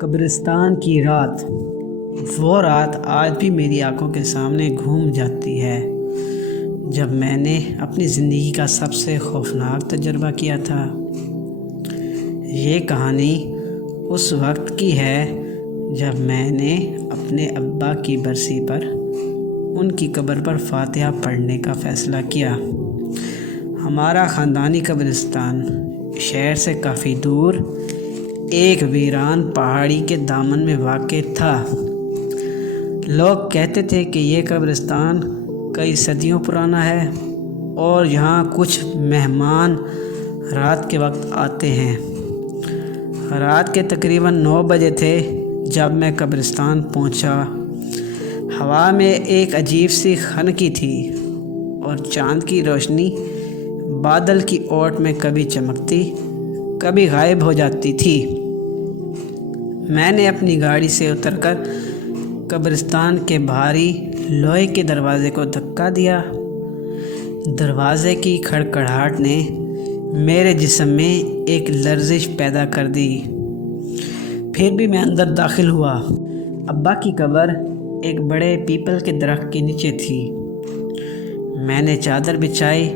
قبرستان کی رات، وہ رات آج بھی میری آنکھوں کے سامنے گھوم جاتی ہے جب میں نے اپنی زندگی کا سب سے خوفناک تجربہ کیا تھا۔ یہ کہانی اس وقت کی ہے جب میں نے اپنے ابا کی برسی پر ان کی قبر پر فاتحہ پڑھنے کا فیصلہ کیا۔ ہمارا خاندانی قبرستان شہر سے کافی دور ایک ویران پہاڑی کے دامن میں واقع تھا۔ لوگ کہتے تھے کہ یہ قبرستان کئی صدیوں پرانا ہے اور یہاں کچھ مہمان رات کے وقت آتے ہیں۔ رات کے تقریباً 9 بجے تھے جب میں قبرستان پہنچا۔ ہوا میں ایک عجیب سی خنکی تھی اور چاند کی روشنی بادل کی اوٹ میں کبھی چمکتی کبھی غائب ہو جاتی تھی۔ میں نے اپنی گاڑی سے اتر کر قبرستان کے بھاری لوہے کے دروازے کو دھکا دیا۔ دروازے کی کھڑکھڑاہٹ نے میرے جسم میں ایک لرزش پیدا کر دی۔ پھر بھی میں اندر داخل ہوا۔ ابا کی قبر ایک بڑے پیپل کے درخت کے نیچے تھی۔ میں نے چادر بچھائی،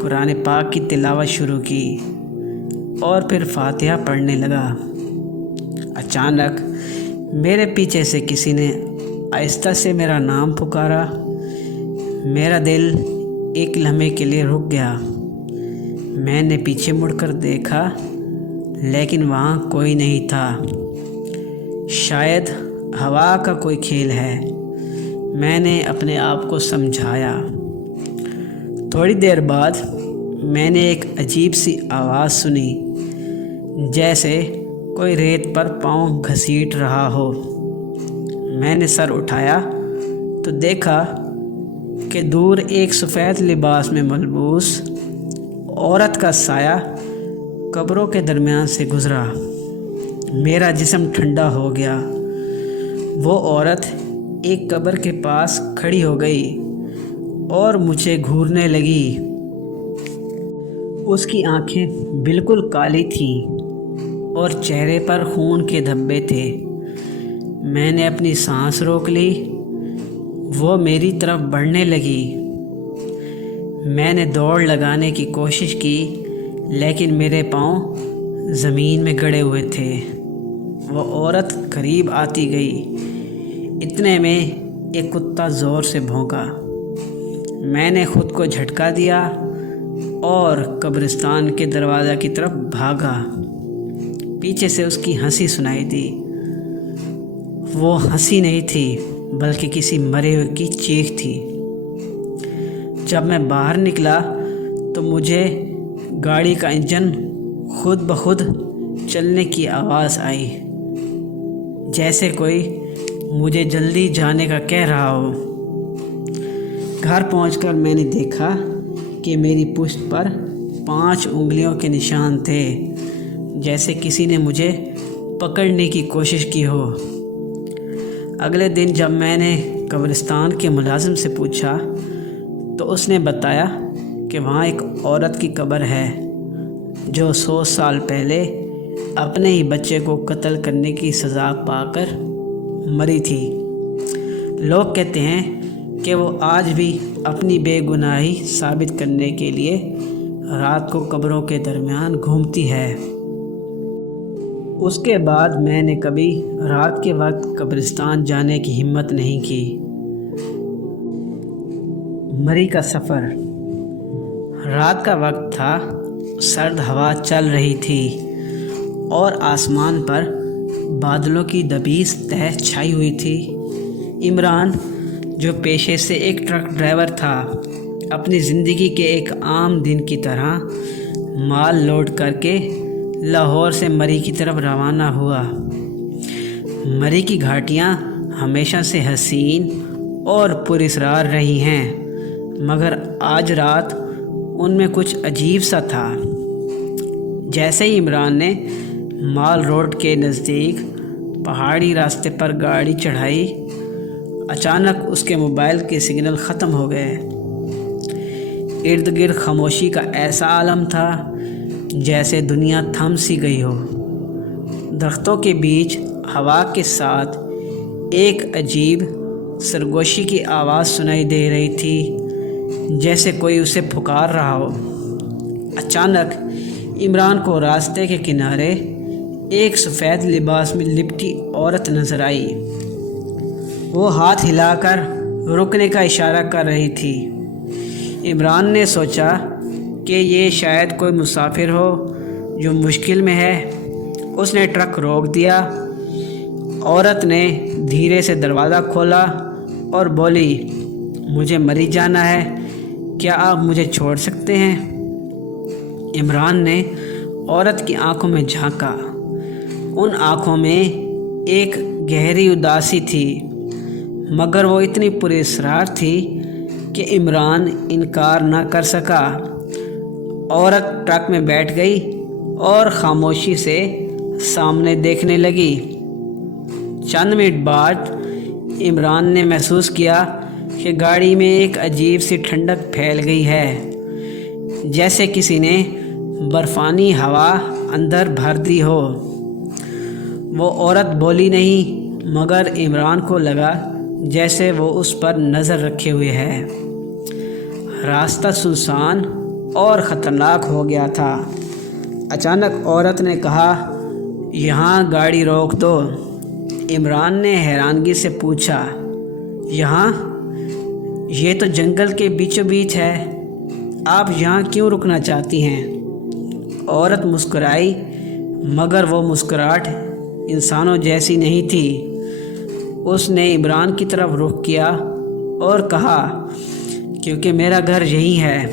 قرآن پاک کی تلاوت شروع کی اور پھر فاتحہ پڑھنے لگا۔ اچانک میرے پیچھے سے کسی نے آہستہ سے میرا نام پکارا۔ میرا دل ایک لمحے کے لیے رک گیا۔ میں نے پیچھے مڑ کر دیکھا لیکن وہاں کوئی نہیں تھا۔ شاید ہوا کا کوئی کھیل ہے، میں نے اپنے آپ کو سمجھایا۔ تھوڑی دیر بعد میں نے ایک عجیب سی آواز سنی، جیسے کوئی ریت پر پاؤں گھسیٹ رہا ہو۔ میں نے سر اٹھایا تو دیکھا کہ دور ایک سفید لباس میں ملبوس عورت کا سایہ قبروں کے درمیان سے گزرا۔ میرا جسم ٹھنڈا ہو گیا۔ وہ عورت ایک قبر کے پاس کھڑی ہو گئی اور مجھے گھورنے لگی۔ اس کی آنکھیں بالکل کالی تھیں اور چہرے پر خون کے دھبے تھے۔ میں نے اپنی سانس روک لی۔ وہ میری طرف بڑھنے لگی۔ میں نے دوڑ لگانے کی کوشش کی لیکن میرے پاؤں زمین میں گڑے ہوئے تھے۔ وہ عورت قریب آتی گئی۔ اتنے میں ایک کتا زور سے بھونکا۔ میں نے خود کو جھٹکا دیا اور قبرستان کے دروازے کی طرف بھاگا۔ پیچھے سے اس کی ہنسی سنائی دی۔ وہ ہنسی نہیں تھی بلکہ کسی مرے ہوئے کی چیخ تھی۔ جب میں باہر نکلا تو مجھے گاڑی کا انجن خود بخود چلنے کی آواز آئی، جیسے کوئی مجھے جلدی جانے کا کہہ رہا ہو۔ گھر پہنچ کر میں نے دیکھا کہ میری پشت پر 5 انگلیوں کے نشان تھے، جیسے کسی نے مجھے پکڑنے کی کوشش کی ہو۔ اگلے دن جب میں نے قبرستان کے ملازم سے پوچھا تو اس نے بتایا کہ وہاں ایک عورت کی قبر ہے جو 100 سال پہلے اپنے ہی بچے کو قتل کرنے کی سزا پا کر مری تھی۔ لوگ کہتے ہیں کہ وہ آج بھی اپنی بے گناہی ثابت کرنے کے لیے رات کو قبروں کے درمیان گھومتی ہے۔ اس کے بعد میں نے کبھی رات کے وقت قبرستان جانے کی ہمت نہیں کی۔ مری کا سفر۔ رات کا وقت تھا، سرد ہوا چل رہی تھی اور آسمان پر بادلوں کی دبیس تہ چھائی ہوئی تھی۔ عمران، جو پیشے سے ایک ٹرک ڈرائیور تھا، اپنی زندگی کے ایک عام دن کی طرح مال لوڈ کر کے لاہور سے مری کی طرف روانہ ہوا۔ مری کی گھاٹیاں ہمیشہ سے حسین اور پراسرار رہی ہیں، مگر آج رات ان میں کچھ عجیب سا تھا۔ جیسے ہی عمران نے مال روڈ کے نزدیک پہاڑی راستے پر گاڑی چڑھائی، اچانک اس کے موبائل کے سگنل ختم ہو گئے۔ ارد گرد خاموشی کا ایسا عالم تھا جیسے دنیا تھم سی گئی ہو۔ درختوں کے بیچ हवा के साथ एक अजीब सरगोशी की आवाज़ सुनाई दे रही थी, जैसे कोई उसे पुकार रहा हो। अचानक इमरान को रास्ते के किनारे एक सफ़ेद लिबास में लिपटी औरत नज़र आई। वो हाथ हिलाकर रुकने का इशारा कर रही थी। इमरान ने सोचा कि ये शायद कोई मुसाफिर हो जो मुश्किल में है। उसने ट्रक रोक दिया। औरत ने धीरे से दरवाज़ा खोला और बोली, मुझे मरी जाना है, क्या आप मुझे छोड़ सकते हैं? इमरान ने औरत की आंखों में झांका। उन आंखों में एक गहरी उदासी थी, मगर वो इतनी पुरस्कार थी कि इमरान इनकार न कर सका। औरत ट्रक में बैठ गई और खामोशी से सामने देखने लगी। चंद मिनट बाद इमरान ने महसूस किया कि गाड़ी में एक अजीब सी ठंडक फैल गई है, जैसे किसी ने बर्फ़ानी हवा अंदर भर दी हो। वो औरत बोली नहीं, मगर इमरान को लगा जैसे वो उस पर नज़र रखे हुए है। रास्ता सुनसान और ख़तरनाक हो गया था। अचानक औरत ने कहा, यहाँ गाड़ी रोक दो। इमरान ने हैरानगी से पूछा, यहाँ? ये तो जंगल के बीचों बीच है, आप यहाँ क्यों रुकना चाहती हैं? औरत मुस्कुराई, मगर वो मुस्कुराहट इंसानों जैसी नहीं थी। उसने इमरान की तरफ रुख किया और कहा, क्योंकि मेरा घर यही है।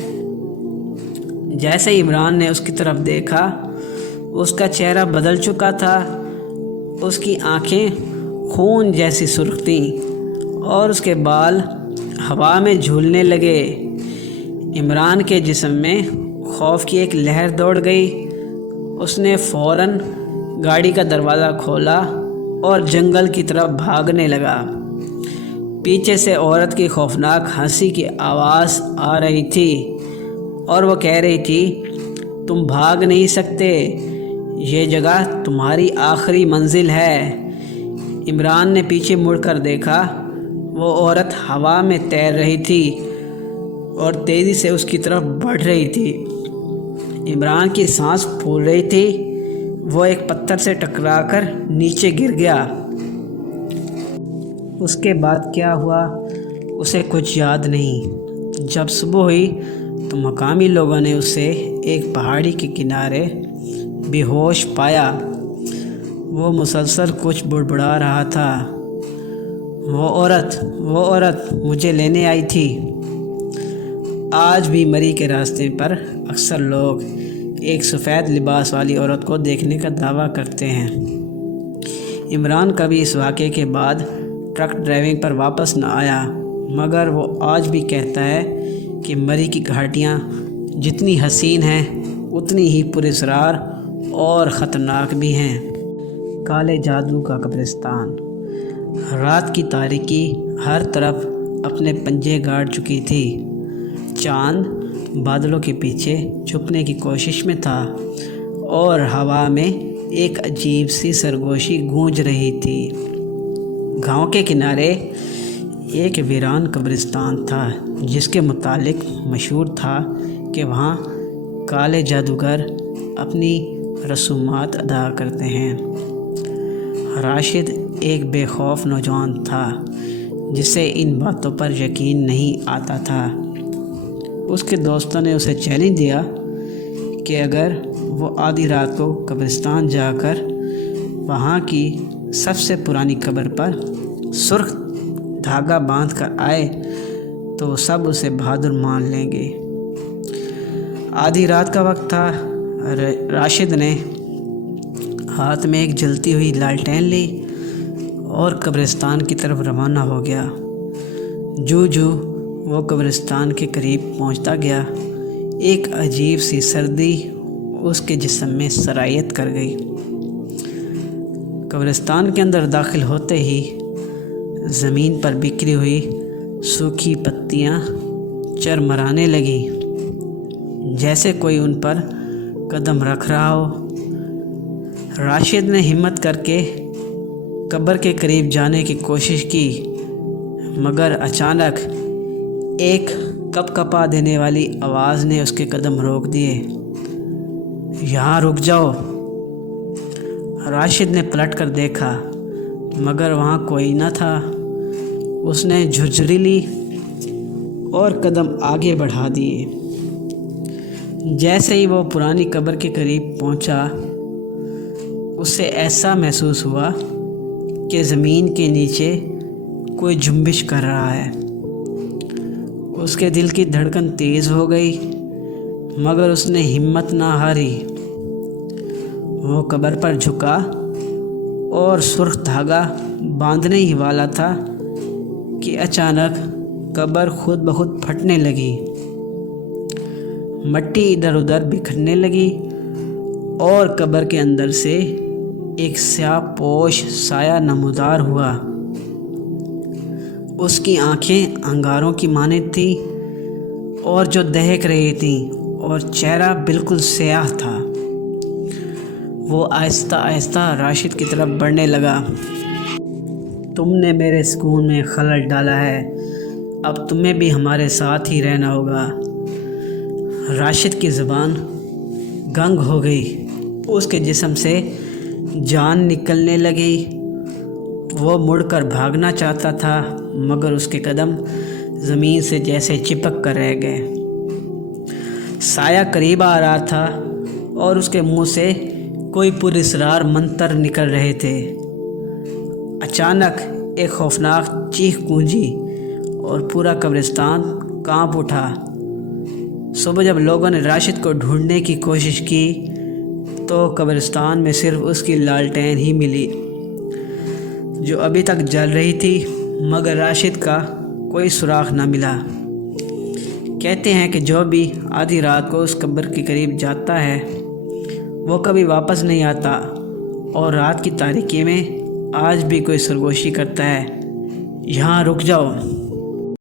जैसे इमरान ने उसकी तरफ देखा, उसका चेहरा बदल चुका था। उसकी आंखें खून जैसी सुर्ख थीं और उसके बाल हवा में झूलने लगे। इमरान के जिस्म में खौफ की एक लहर दौड़ गई। उसने फ़ौरन गाड़ी का दरवाज़ा खोला और जंगल की तरफ भागने लगा। पीछे से औरत की खौफनाक हंसी की आवाज़ आ रही थी और वो कह रही थी, तुम भाग नहीं सकते, ये जगह तुम्हारी आखिरी मंजिल है। इमरान ने पीछे मुड़कर देखा। वो औरत हवा में तैर रही थी और तेज़ी से उसकी तरफ बढ़ रही थी। इमरान की सांस फूल रही थी। वो एक पत्थर से टकराकर नीचे गिर गया। उसके बाद क्या हुआ उसे कुछ याद नहीं। जब सुबह हुई तो मकामी लोगों ने उसे एक पहाड़ी के किनारे बेहोश पाया। वो मुसलसल कुछ बुड़बुड़ा रहा था। वो औरत मुझे लेने आई थी। आज भी मरी के रास्ते पर अक्सर लोग एक सफ़ेद लिबास वाली औरत को देखने का दावा करते हैं। इमरान कभी इस वाक़े के बाद ट्रक ड्राइविंग पर वापस न आया, मगर वो आज भी कहता है कि मरी की घाटियाँ जितनी हसीन हैं उतनी ही पुरस्कार और ख़तरनाक भी हैं। काले जादू का कब्रिस्तान। रात की तारीकी हर तरफ अपने पंजे गाड़ चुकी थी। चाँद बादलों के पीछे छुपने की कोशिश में था और हवा में एक अजीब सी सरगोशी गूंज रही थी। गांव के किनारे एक वीरान कब्रिस्तान था, जिसके मुतालिक मशहूर था कि वहाँ काले जादूगर अपनी रसूमात अदा करते हैं। राशिद एक बेखौफ नौजवान था जिसे इन बातों पर यकीन नहीं आता था। उसके दोस्तों ने उसे चैलेंज दिया कि अगर वो आधी रात को कब्रिस्तान जाकर वहाँ की सबसे पुरानी कब्र पर सुर्ख धागा बांध कर आए तो सब उसे बहादुर मान लेंगे। आधी रात का वक्त था। राशिद ने हाथ में एक जलती हुई लालटेन ली और कब्रिस्तान की तरफ रवाना हो गया। जू वो कब्रिस्तान के करीब पहुंचता गया, एक अजीब सी सर्दी उसके जिस्म में सरायत कर गई। कब्रिस्तान के अंदर दाखिल होते ही ज़मीन पर बिखरी हुई सूखी पत्तियां चरमराने लगी, जैसे कोई उन पर कदम रख रहा हो। राशिद ने हिम्मत करके कब्र के करीब जाने की कोशिश की, मगर अचानक एक कपकपा देने वाली आवाज़ ने उसके कदम रोक दिए। यहाँ रुक जाओ। राशिद ने पलट कर देखा, मगर वहाँ कोई न था। उसने झुरझुरी ली और कदम आगे बढ़ा दिए। जैसे ही वो पुरानी कब्र के करीब पहुँचा, उसे ऐसा महसूस हुआ कि ज़मीन के नीचे कोई जुम्बिश कर रहा है। उसके दिल की धड़कन तेज़ हो गई, मगर उसने हिम्मत ना हारी। वो कब्र पर झुका और सुर्ख धागा बांधने ही वाला था कि अचानक कब्र खुद ब खुद फटने लगी। मिट्टी इधर उधर बिखरने लगी और कब्र के अंदर से एक स्याह पोश साया नमूदार हुआ। उसकी आंखें अंगारों की मानद थी और जो दहक रही थी, और चेहरा बिल्कुल स्याह था। वो आहिस्ता आहिस्ता राशिद की तरफ बढ़ने लगा। तुमने मेरे सुकून में खलल डाला है, अब तुम्हें भी हमारे साथ ही रहना होगा। राशिद की ज़ुबान गंग हो गई, उसके जिस्म से जान निकलने लगी। वो मुड़कर भागना चाहता था, मगर उसके कदम ज़मीन से जैसे चिपक कर रह गए। साया करीब आ रहा था और उसके मुंह से कोई पुरस्रार मंत्र निकल रहे थे। अचानक एक खौफनाक चीख गूंजी और पूरा कब्रिस्तान कांप उठा। सुबह जब लोगों ने राशिद को ढूंढने की कोशिश की, तो कब्रिस्तान में सिर्फ उसकी लालटेन ही मिली, जो अभी तक जल रही थी, मगर राशिद का कोई सुराग न मिला। कहते हैं कि जो भी आधी रात को उस कब्र के करीब जाता है, वो कभी वापस नहीं आता, और रात की तारीकी में आज भी कोई सरगोशी करता है, यहाँ रुक जाओ।